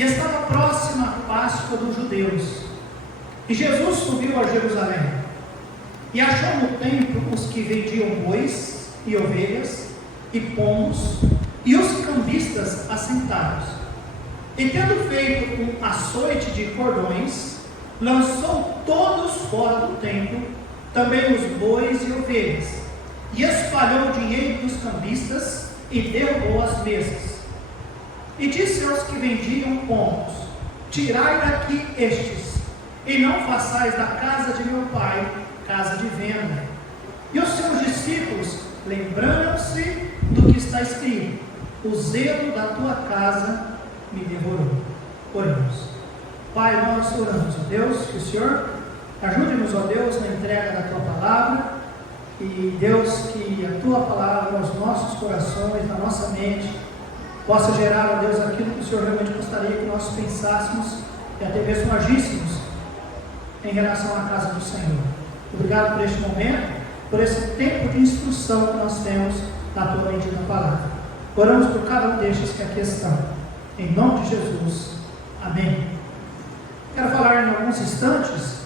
e estava próxima a Páscoa dos judeus. E Jesus subiu a Jerusalém, e achou no templo os que vendiam bois e ovelhas e pombos, e os cambistas assentados. E tendo feito um açoite de cordões, lançou todos fora do templo, também os bois e ovelhas, e espalhou o dinheiro dos cambistas, e derrubou as mesas. E disse aos que vendiam pombos: tirai daqui estes, e não façais da casa de meu pai casa de venda. E os seus discípulos lembraram-se do que está escrito: o zelo da tua casa me devorou. Oremos. Pai, nós oramos, ó Deus, que o Senhor ajude-nos, ó Deus, na entrega da tua palavra, e Deus, que a tua palavra aos nossos corações, na nossa mente, possa gerar, ó Deus, aquilo que o Senhor realmente gostaria que nós pensássemos e até mesmo agíssemos em relação à casa do Senhor. Obrigado por este momento, por esse tempo de instrução que nós temos na tua bendita palavra. Oramos por cada um destes que aqui estão, em nome de Jesus, amém. Quero falar em alguns instantes,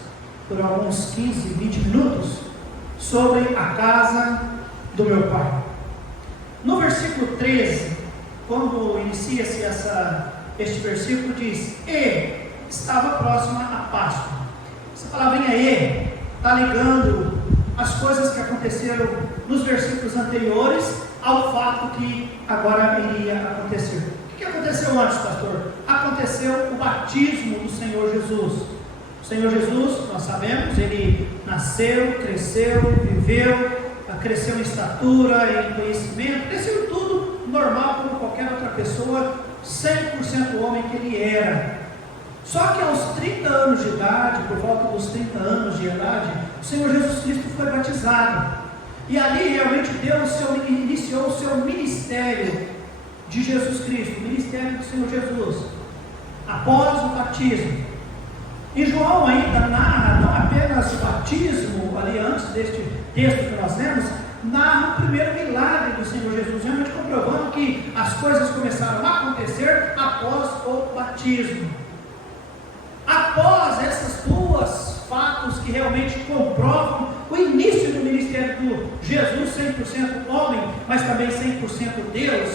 por alguns 15, 20 minutos, sobre a casa do meu pai. No versículo 13, quando inicia-se este versículo, diz: e estava próxima a Páscoa. Essa palavrinha "e" está ligando as coisas que aconteceram nos versículos anteriores ao fato que agora iria acontecer. O que aconteceu antes, pastor? Aconteceu o batismo do Senhor Jesus. O Senhor Jesus, nós sabemos, ele nasceu, cresceu, viveu, cresceu em estatura, em conhecimento, cresceu em tudo normal como qualquer outra pessoa, 100% homem que ele era. Só que aos 30 anos de idade, por volta dos 30 anos de idade, o Senhor Jesus Cristo foi batizado. E ali realmente Deus iniciou o seu ministério de Jesus Cristo, o ministério do Senhor Jesus, após o batismo. E João ainda narra não apenas o batismo, ali antes deste texto que nós lemos, narra o primeiro milagre do Senhor Jesus, realmente comprovando que as coisas começaram a acontecer após o batismo. Após essas duas fatos que realmente comprovam o início do ministério do Jesus, 100% homem, mas também 100% Deus,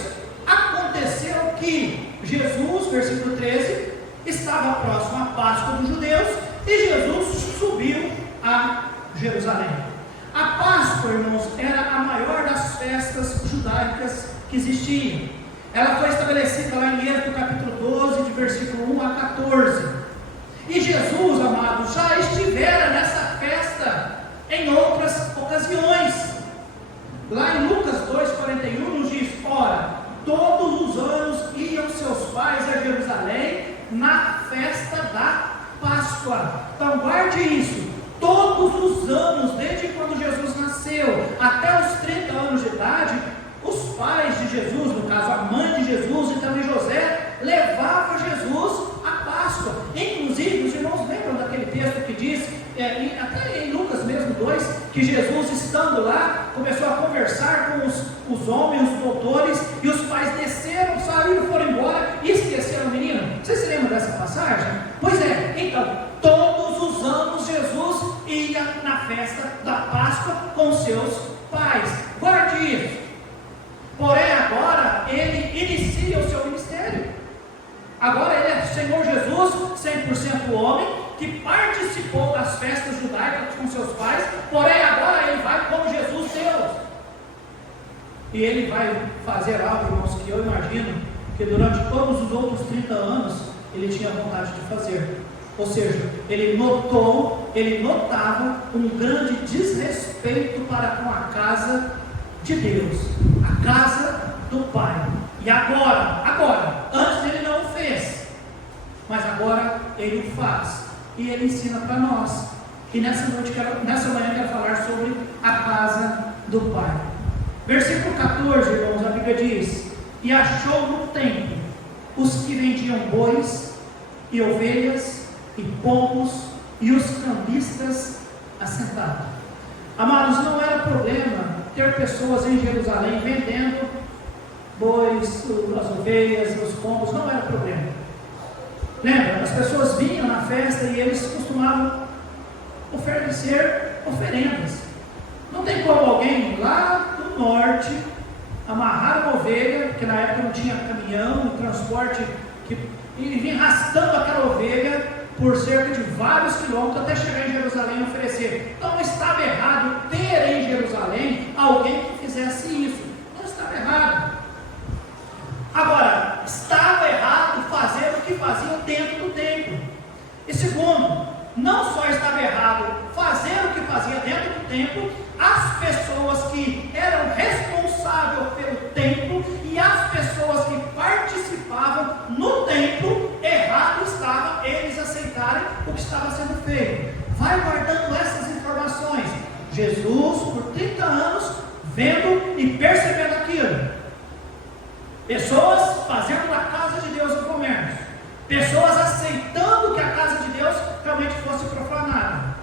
aconteceu que Jesus, versículo 13, estava próximo à Páscoa dos judeus, e Jesus subiu a Jerusalém. A Páscoa, irmãos, era a maior das festas judaicas que existiam. Ela foi estabelecida lá em Êxodo capítulo 12, de versículo 1 a 14. E Jesus, amados, já estivera nessa festa em outras ocasiões. Lá em Lucas 2,41 nos diz: ora, todos os anos iam seus pais a Jerusalém na festa da Páscoa. Então guarde isso: todos os anos, desde quando Jesus nasceu até os 30 anos de idade, os pais de Jesus, no caso a mãe de Jesus e também José, levavam Jesus à Páscoa. Inclusive, os irmãos lembram daquele texto que diz, até em Lucas mesmo 2, que Jesus, estando lá, começou a conversar com os homens, os doutores, e os pais desceram, saíram, foram embora e esqueceram o menino. Vocês se lembram dessa passagem? Pois é, então, todos os anos Jesus ia na festa da Páscoa com seus pais. Guarde isso. Porém, agora ele inicia o seu ministério. Agora ele é Senhor Jesus, 100% homem, que participou das festas judaicas com seus pais, porém agora ele vai como Jesus Deus. E ele vai fazer algo, irmãos, que eu imagino que durante todos os outros 30 anos ele tinha vontade de fazer. Ou seja, ele notava um grande desrespeito para com a casa de Deus, a casa do Pai. E agora, antes ele não o fez, mas agora ele o faz, e ele ensina para nós. E nessa manhã eu quero falar sobre a casa do Pai. Versículo 14, irmãos, a Bíblia diz: e achou no templo os que vendiam bois e ovelhas e pombos e os cambistas assentados. Amados, não era problema ter pessoas em Jerusalém vendendo bois, as ovelhas, os pombos, não era problema. Lembra? As pessoas vinham na festa e eles costumavam oferecer oferendas. Não tem como alguém lá do norte amarrar uma ovelha, porque na época não tinha caminhão, transporte, e vir arrastando aquela ovelha por cerca de vários quilômetros até chegar em Jerusalém e oferecer. Então não estava errado ter em Jerusalém alguém que fizesse isso. Não estava errado. Agora, estava errado fazer o que faziam dentro do templo. E segundo, não só estava errado fazer o que fazia dentro do templo, as pessoas que eram responsáveis pelo templo e as pessoas que participavam no templo, errado estava eles aceitarem o que estava sendo feito. Vai guardando essas informações. Jesus, por 30 anos, vendo e percebendo aquilo. Pessoas fazendo da casa de Deus um comércio. Pessoas aceitando que a casa de Deus realmente fosse profanada.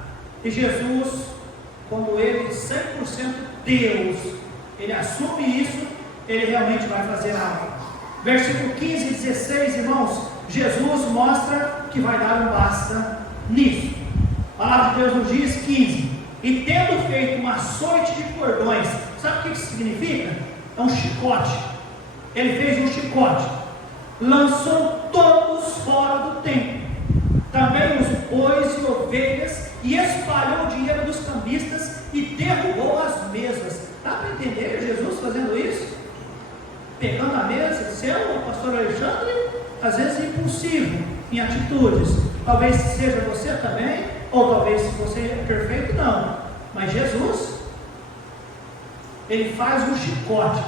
E Jesus, como ele 100% Deus, ele assume isso, ele realmente vai fazer algo. Versículo 15 e 16, irmãos, Jesus mostra que vai dar um basta nisso. A palavra de Deus nos diz 15: e tendo feito uma açoite de cordões, sabe o que isso significa? É um chicote. Ele fez um chicote, lançou todos fora do templo, também os bois e ovelhas, e espalhou o dinheiro dos cambistas e derrubou as mesas. Dá para entender Jesus fazendo isso? Pegando a mesa, sendo o pastor Alexandre, às vezes impulsivo em atitudes. Talvez seja você também, ou talvez se você é perfeito, não. Mas Jesus, ele faz um chicote.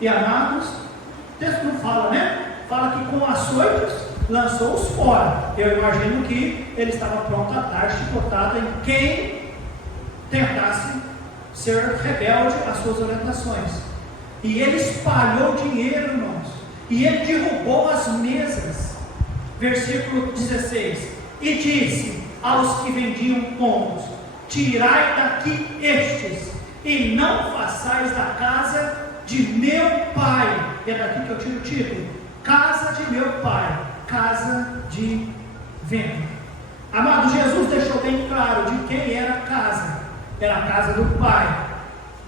E amados, o texto não fala, né? Fala que com açoites lançou-os fora. Eu imagino que ele estava pronto a dar chicotada em quem tentasse ser rebelde às suas orientações. E ele espalhou dinheiro, irmãos. E ele derrubou as mesas. Versículo 16: e disse aos que vendiam pombos: tirai daqui estes, e não façais da casa de meu pai. É daqui que eu tiro o título: casa de meu pai, casa de venda. Amado, Jesus deixou bem claro de quem era a casa. Era a casa do pai.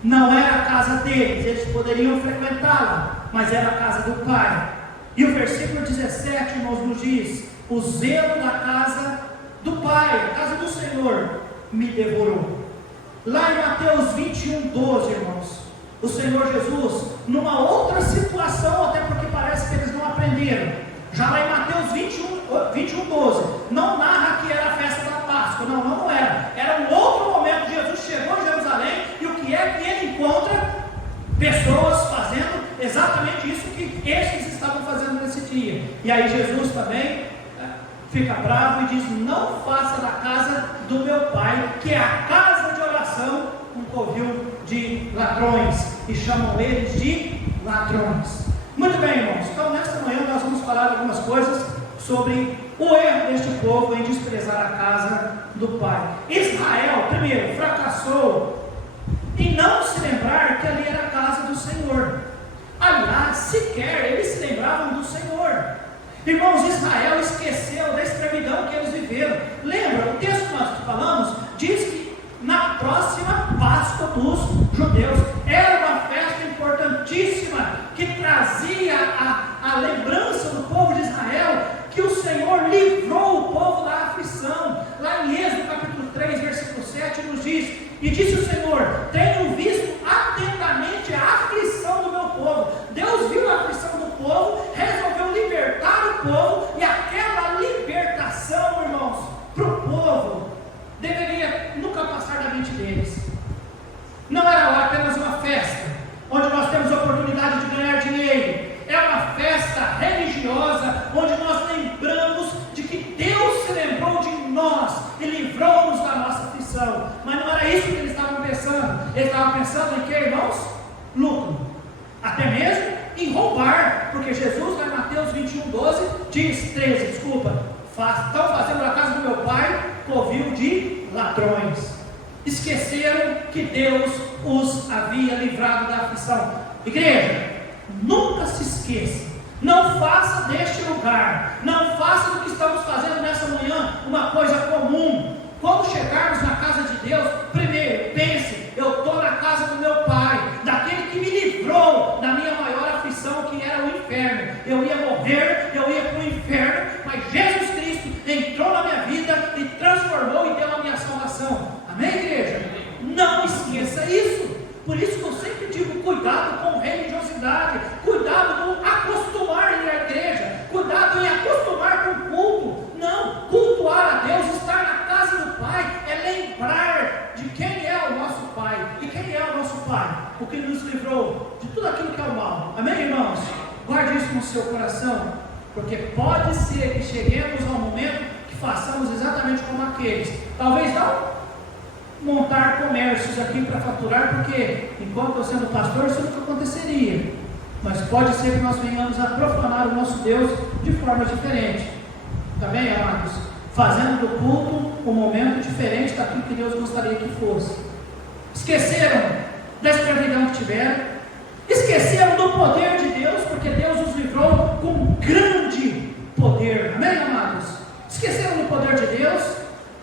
Não era a casa deles, eles poderiam frequentá-la, mas era a casa do pai. E o versículo 17, irmãos, nos diz: o zelo da casa do pai, a casa do Senhor, me devorou. Lá em Mateus 21:12, irmãos, o Senhor Jesus, numa outra situação, até porque parece que eles não aprenderam, já lá em Mateus 21:12, não narra que era a festa da Páscoa, não era. Era um outro momento. Jesus chegou em Jerusalém, e o que é que ele encontra? Pessoas fazendo exatamente isso que estes estavam fazendo nesse dia. E aí Jesus também fica bravo e diz: não faça da casa do meu pai, que é a casa de oração, um covil de ladrões, e chamam eles de ladrões. Muito bem, irmãos, então nesta manhã nós vamos falar algumas coisas sobre o erro deste povo em desprezar a casa do pai. Israel, primeiro, fracassou em não se lembrar que ali era a casa do Senhor. Aliás, sequer eles se lembravam do Senhor. Irmãos, Israel esqueceu da escravidão que eles viveram. Lembra, o texto que nós falamos diz que na próxima Páscoa dos judeus era uma festa importantíssima que trazia a lembrança do povo de Israel que o Senhor livrou o povo da aflição. Lá em Êxodo capítulo 3, versículo 7 nos diz: e disse o Senhor: tenho visto atentamente a aflição do meu povo. Deus viu a aflição do povo, resolveu libertar o povo, e aquela libertação, irmãos, para o povo deveria nunca passar da mente deles. Não era apenas uma festa onde nós temos a oportunidade de ganhar dinheiro. É uma festa religiosa onde nós lembramos de que Deus se lembrou de nós e livrou-nos da nossa aflição. Mas não era isso que eles estavam pensando. Eles estavam pensando em que, irmãos? Lucro. Até mesmo em roubar, porque Jesus, lá em Mateus 13, estão fazendo a casa do meu pai covil de ladrões. Esqueceram que Deus os havia livrado da aflição. Igreja, nunca se esqueça Não faça deste lugar, não faça do que estamos fazendo nessa manhã uma coisa comum. Quando chegarmos na casa de Deus, primeiro, pense, eu estou na casa do meu Pai, daquele que me livrou da minha maior aflição, que era o inferno. Eu ia morrer, eu ia para o inferno, mas Jesus Cristo entrou na minha vida e transformou e deu a minha salvação. Amém, igreja? Não esqueça isso. Por isso que eu sempre digo, cuidado com religiosidade, cuidado com acostumar em ir à igreja, cuidado em acostumar com o culto. Não, cultuar a Deus, estar na casa do Pai, é lembrar de quem é o nosso Pai. E quem é o nosso Pai? O que nos livrou de tudo aquilo que é o mal. Amém, irmãos? Guarde isso no seu coração, porque pode ser que cheguemos ao momento que façamos exatamente como aqueles. Talvez não montar comércios aqui para faturar, porque enquanto eu sendo pastor isso nunca aconteceria, mas pode ser que nós venhamos a profanar o nosso Deus de forma diferente. Tá bem, amados? Fazendo do culto um momento diferente daquilo que Deus gostaria que fosse. Esqueceram da escravidão que tiveram, esqueceram do poder de Deus, porque Deus os livrou com um grande poder. Amém, amados? Esqueceram do poder de Deus.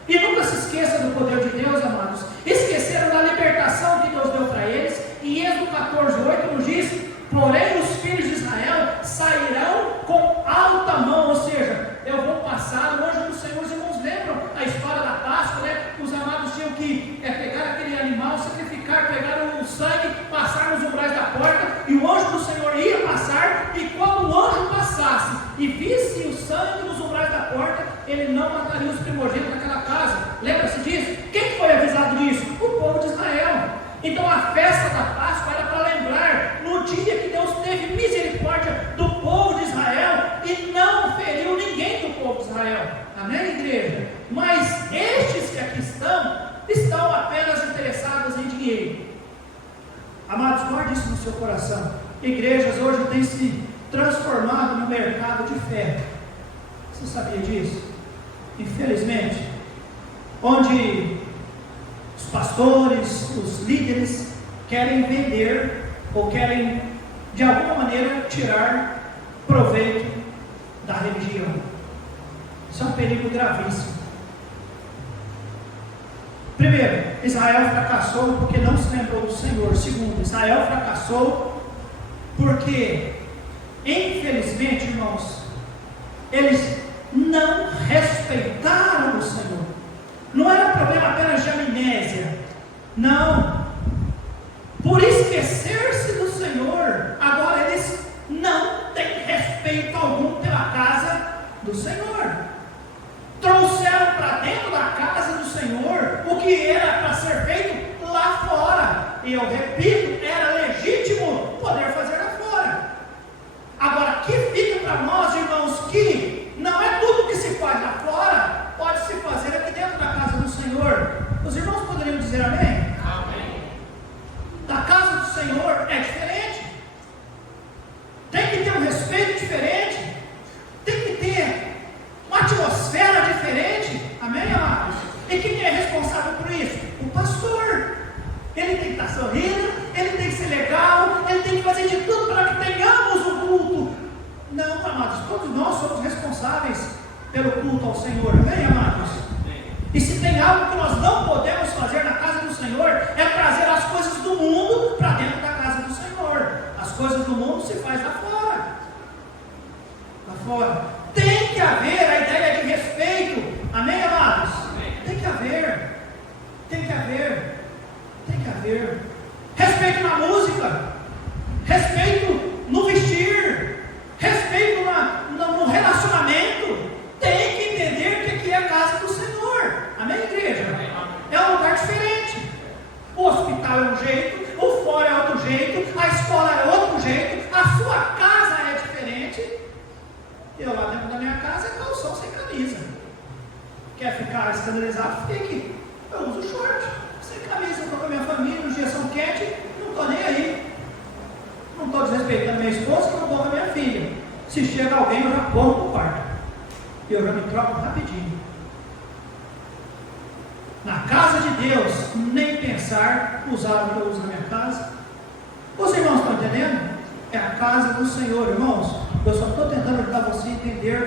E nunca se esqueça do poder de Deus, amados. Esqueceram da libertação que Deus deu para eles. Em Êxodo 14:8 nos diz: porém os filhos de Israel sairão com alta mão. Ou seja, eu vou passar, o anjo do Senhor. Os irmãos lembram a história da Páscoa, né? Os amados tinham que pegar aquele animal, sacrificar, pegar o sangue, passar nos umbrais da porta, e o anjo do Senhor ia passar, e quando o anjo passasse e visse o sangue nos umbrais da porta, ele não mataria os primogênitos daquela casa. Lembra-se disso? Quem foi avisado disso? O povo de Israel. Então a festa da Páscoa era para lembrar no dia que Deus teve misericórdia do povo de Israel e não feriu ninguém do povo de Israel. Amém, igreja? Mas estes que aqui estão apenas interessados em dinheiro. Amados, guarde isso no seu coração. Igrejas hoje têm se transformado no mercado de fé. Você sabia disso? Infelizmente, onde os pastores, os líderes querem vender ou querem de alguma maneira tirar proveito da religião. Isso é um perigo gravíssimo. Primeiro, Israel fracassou porque não se lembrou do Senhor. Segundo, Israel fracassou porque, infelizmente, irmãos, eles não respeitaram o Senhor. Não era problema apenas de amnésia, não. Por esquecer-se do Senhor, agora eles não têm respeito algum pela casa do Senhor. Trouxeram para dentro da casa do Senhor o que era para ser feito lá fora. E eu repito, era legítimo poder fazer lá fora. Agora, que fica para nós, irmãos, que não é tudo que se faz lá fora, pode se fazer aqui dentro da casa do Senhor. Os irmãos poderiam dizer amém? Amém. Da casa do Senhor é diferente. Tem que ter um respeito diferente. Tem que ter uma atmosfera diferente. Amém, amados? E quem é responsável por isso? O pastor. Ele tem que estar sorrindo, ele tem que ser legal, ele tem que fazer de tudo para que tenhamos o culto. Não, amados, todos nós somos responsáveis pelo culto ao Senhor. Amém, amados? E se tem algo que nós não podemos fazer na casa do Senhor, é trazer as coisas do mundo para dentro da casa do Senhor. As coisas do mundo se faz lá fora. Lá fora. Tem que haver a ideia de respeito. Amém, amados? Amém. Tem que haver. Tem que haver. Tem que haver. Respeito na música. Respeito no vestir. Respeito no relacionamento. Tem que entender que é a casa do Senhor. Amém, igreja? É um lugar diferente. O hospital é um jeito, o fora é outro jeito, a escola é outro jeito, a sua casa é diferente. Eu lá dentro da minha casa é calção sem camisa. Quer ficar escandalizado? Fique. Eu uso short, sem camisa, estou com a minha família, nos dias são quentes, não estou nem aí. Não estou desrespeitando minha esposa, não estou com a minha filha. Se chega alguém, eu já corro no quarto. E eu já me troco rapidinho. Na casa de Deus, nem pensar usar o que eu uso na minha casa. Os irmãos estão entendendo? É a casa do Senhor, irmãos. Eu só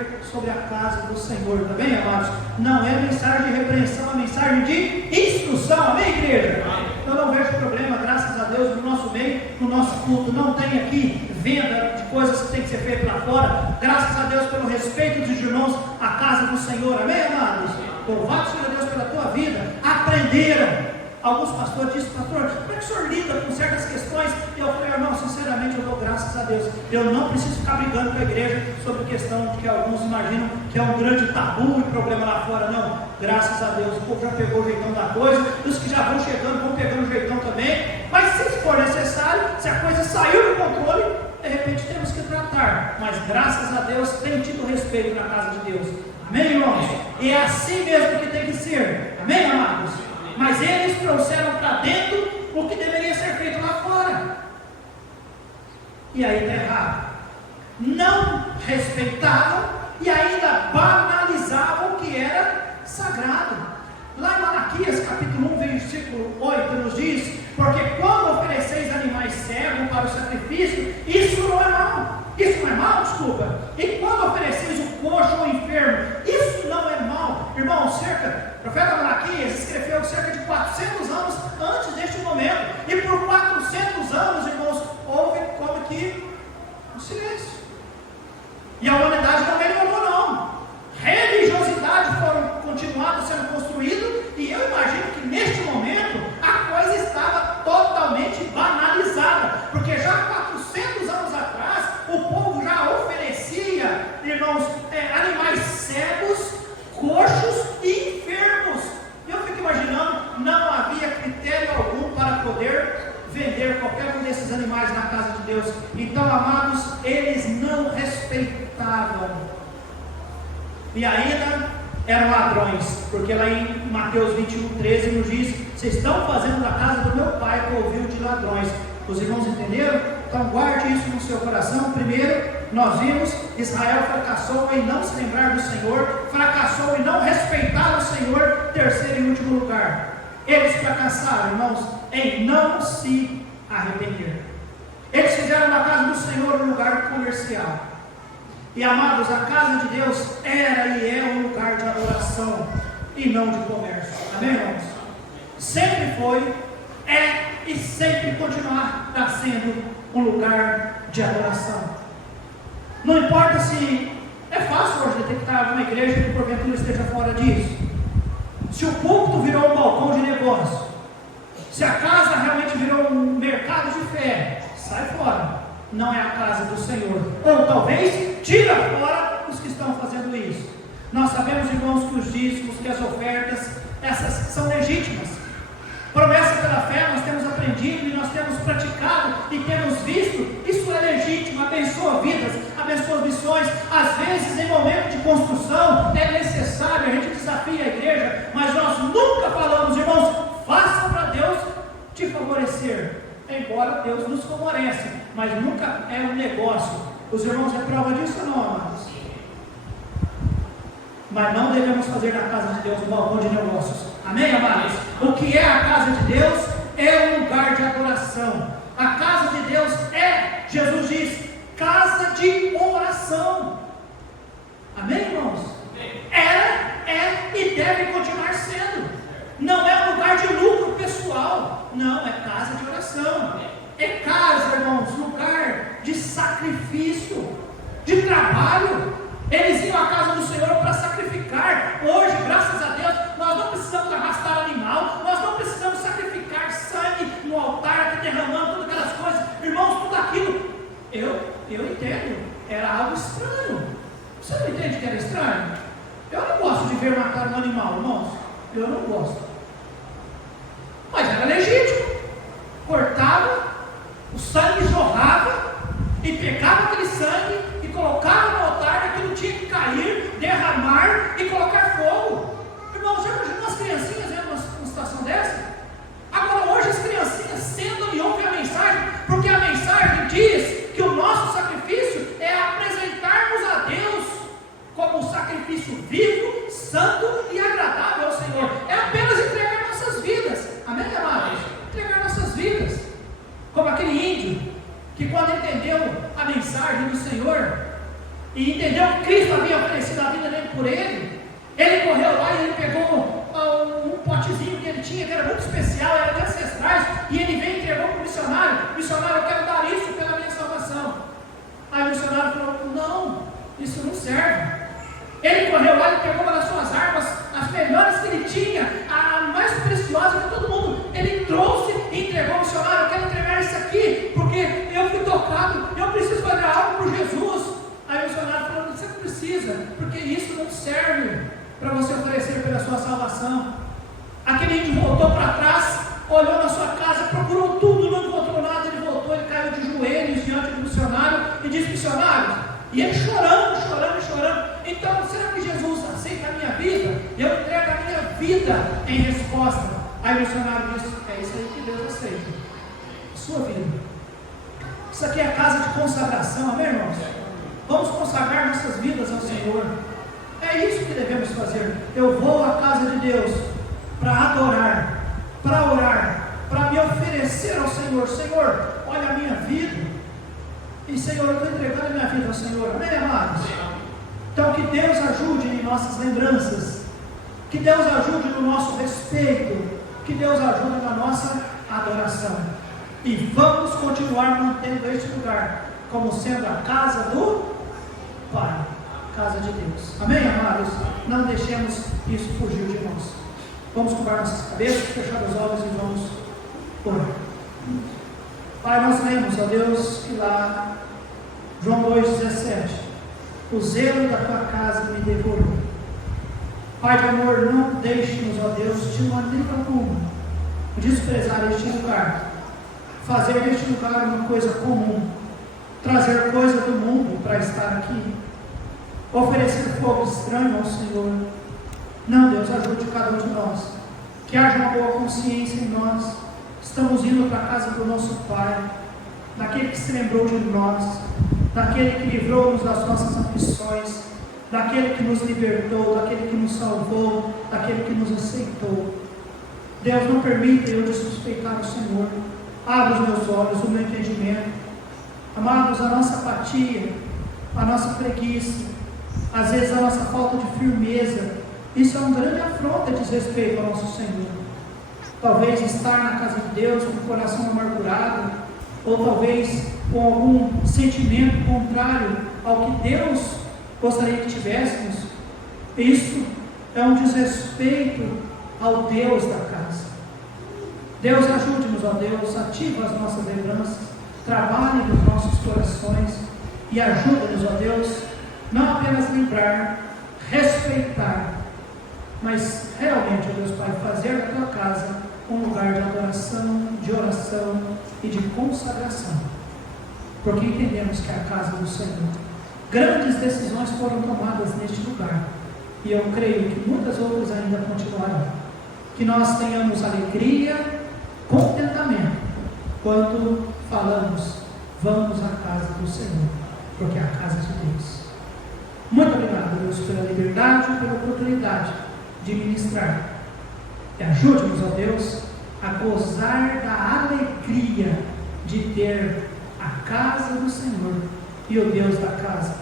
poder sobre a casa do Senhor, tá bem, amados? Não é mensagem de repreensão, é mensagem de instrução, amém, igreja? Eu não vejo problema, graças a Deus, no nosso meio, no nosso culto, não tem aqui venda de coisas que tem que ser feito lá fora, graças a Deus pelo respeito dos irmãos à casa do Senhor, amém, amados? Louvado seja Deus pela tua vida. Aprenderam. Alguns pastores disseram: pastor, como é que o senhor lida com certas questões? E eu falei: irmão, sinceramente eu dou graças a Deus. Eu não preciso ficar brigando com a igreja sobre questão de que alguns imaginam que é um grande tabu e problema lá fora. Não, graças a Deus, o povo já pegou o jeitão da coisa, e os que já vão chegando vão pegando o jeitão também. Mas se for necessário, se a coisa saiu do controle, de repente temos que tratar. Mas graças a Deus tem tido respeito na casa de Deus. Amém, irmãos? E é assim mesmo que tem que ser. Amém, amados? Mas eles trouxeram para dentro o que deveria ser feito lá fora. E aí está errado. Não respeitavam e ainda banalizavam o que era sagrado. Lá em Malaquias, capítulo 1, versículo 8, nos diz: porque quando ofereceis animais cegos para o sacrifício, isso não é mal. Isso não é mal, desculpa. E quando ofereceis o coxo ou o enfermo, isso não é mal. Irmão, o profeta Malaquias escreveu cerca de 400 anos antes deste momento. E por 400 anos, irmãos, houve como que um silêncio. E a humanidade não melhorou, não. Religiosidade foram continuadas sendo construídas. E eu imagino que neste momento a coisa estava totalmente banalizada. Porque já 400 anos atrás o povo já oferecia, irmãos, animais cegos, coxos e enfermos. Eu fico imaginando, não havia critério algum para poder vender qualquer um desses animais na casa de Deus. Então, amados, eles não respeitavam. E ainda eram ladrões, porque lá em Mateus 21:13 nos diz: vocês estão fazendo da casa do meu pai covil de ladrões. Os irmãos entenderam? Então guarde isso no seu coração. Primeiro, nós vimos: Israel fracassou em não se lembrar do Senhor, fracassou em não respeitar o Senhor. Terceiro e último lugar, eles fracassaram, irmãos, em não se arrepender. Eles fizeram da casa do Senhor um lugar comercial. E amados, a casa de Deus era e é um lugar de adoração e não de comércio. Amém, irmãos? Sempre foi, é e sempre continuará sendo um lugar de adoração. Não importa se é fácil hoje detectar uma igreja que porventura esteja fora disso. Se o púlpito virou um balcão de negócio, se a casa realmente virou um mercado de fé, sai fora. Não é a casa do Senhor. Ou talvez tira fora os que estão fazendo isso. Nós sabemos, irmãos, que os dízimos, que as ofertas, essas são legítimas. Promessa pela fé, nós temos aprendido e nós temos praticado e temos visto. Isso é legítimo, abençoa vidas, abençoa missões. Às vezes, em momento de construção, é necessário, a gente desafia a igreja, mas nós nunca falamos, irmãos, faça para Deus te favorecer. Embora Deus nos favorece, mas nunca é um negócio. Os irmãos é prova disso ou não, amados? Mas não devemos fazer na casa de Deus um balcão de negócios. Amém, amados? O que é a casa de Deus é um lugar de adoração. A casa de Deus é, Jesus diz, casa de oração. Amém, irmãos? Era, é e deve continuar sendo. Não é um lugar de lucro pessoal. Não, é casa de oração. É casa, irmãos, lugar de sacrifício, de trabalho. Eles iam à casa do Senhor para sacrificar. Hoje, graças a Deus, nós não precisamos arrastar animal, nós não precisamos sacrificar sangue no altar, aqui derramando todas aquelas coisas. Irmãos, tudo aquilo, eu entendo, era algo estranho. Você não entende que era estranho? Eu não gosto de ver matar um animal, irmãos. Eu não gosto. Mas era legítimo. Cortava, o sangue jorrava, e pegava aquele sangue e colocava no altar, e aquilo tinha que cair, derramar e colocar fogo. Irmãos, já imaginou as criancinhas vendo uma situação dessa? Agora hoje as criancinhas sentam e ouvem a mensagem, porque a mensagem diz que o nosso sacrifício é apresentarmos a Deus como um sacrifício vivo, santo e agradável ao Senhor. É apenas entregar nossas vidas. Amém, amados? Entregar nossas vidas. Como aquele índio que, quando entendeu a mensagem do Senhor, e entendeu que Cristo havia oferecido a vida dele por ele, ele correu lá e ele pegou um potezinho que ele tinha, que era muito especial, era de ancestrais, e ele veio e entregou para o missionário. Missionário, eu quero dar isso pela minha salvação. Aí o missionário falou: não, isso não serve. Ele correu lá e pegou uma das suas armas, as melhores que ele tinha, a mais preciosa de todo mundo. Ele trouxe e entregou ao missionário: eu quero entregar isso aqui, porque eu fui tocado, eu preciso fazer algo por Jesus. Aí o missionário falou: você não precisa, porque isso não serve para você oferecer pela sua salvação. Aquele índio voltou para trás, olhou na sua casa, procurou tudo, não encontrou nada. Ele voltou, ele caiu de joelhos diante do missionário e disse: missionário, e ele chorando, chorando, chorando: então será que Jesus aceita a minha vida? Eu entrego a minha vida em resposta. Aí o missionário disse: é isso aí que Deus aceita, sua vida. Isso aqui é a casa de consagração, amém, irmãos? Vamos consagrar nossas vidas ao Senhor. É isso que devemos fazer. Eu vou à casa de Deus para adorar, para orar, para me oferecer ao Senhor. Senhor, olha a minha vida, e Senhor, eu estou entregando a minha vida ao Senhor, amém, amados? Então que Deus ajude em nossas lembranças, que Deus ajude no nosso respeito, que Deus ajude na nossa adoração, e vamos continuar mantendo este lugar como sendo a casa do Pai, casa de Deus, amém, amados? Não deixemos isso fugir de nós. Vamos cobrir nossas cabeças, fechar os olhos e vamos orar. Pai, nós lemos, ó Deus, que lá, João 2,17, o zelo da tua casa me devorou. Pai de amor, não deixe-nos, ó Deus, de maneira alguma desprezar este lugar, fazer deste lugar uma coisa comum, trazer coisa do mundo para estar aqui, oferecer fogo estranho ao Senhor. Não, Deus, ajude cada um de nós, que haja uma boa consciência em nós. Estamos indo para a casa do nosso Pai, daquele que se lembrou de nós, daquele que livrou-nos das nossas aflições, daquele que nos libertou, daquele que nos salvou, daquele que nos aceitou. Deus, não permita eu desrespeitar o Senhor. Abra os meus olhos, o meu entendimento. Amados, a nossa apatia, a nossa preguiça, às vezes a nossa falta de firmeza, isso é um grande afronta e desrespeito ao nosso Senhor. Talvez estar na casa de Deus com o coração amargurado, ou talvez com algum sentimento contrário ao que Deus gostaria que tivéssemos. Isso é um desrespeito ao Deus da casa. Deus, ajude-nos, ó Deus, ativa as nossas lembranças, trabalhe nos nossos corações e ajude-nos, ó Deus, não apenas lembrar, respeitar, mas realmente, ó Deus Pai, fazer da tua casa um lugar de adoração, de oração e de consagração, porque entendemos que é a casa do Senhor. Grandes decisões foram tomadas neste lugar, e eu creio que muitas outras ainda continuarão. Que nós tenhamos alegria, contentamento, quando falamos: vamos à casa do Senhor, porque é a casa de Deus. Muito obrigado, Deus, pela liberdade e pela oportunidade de ministrar. E ajude-nos, ó Deus, a gozar da alegria de ter a casa do Senhor e o Deus da casa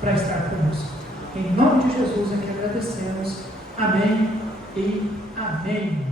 para estar conosco. Em nome de Jesus é que agradecemos. Amém e amém.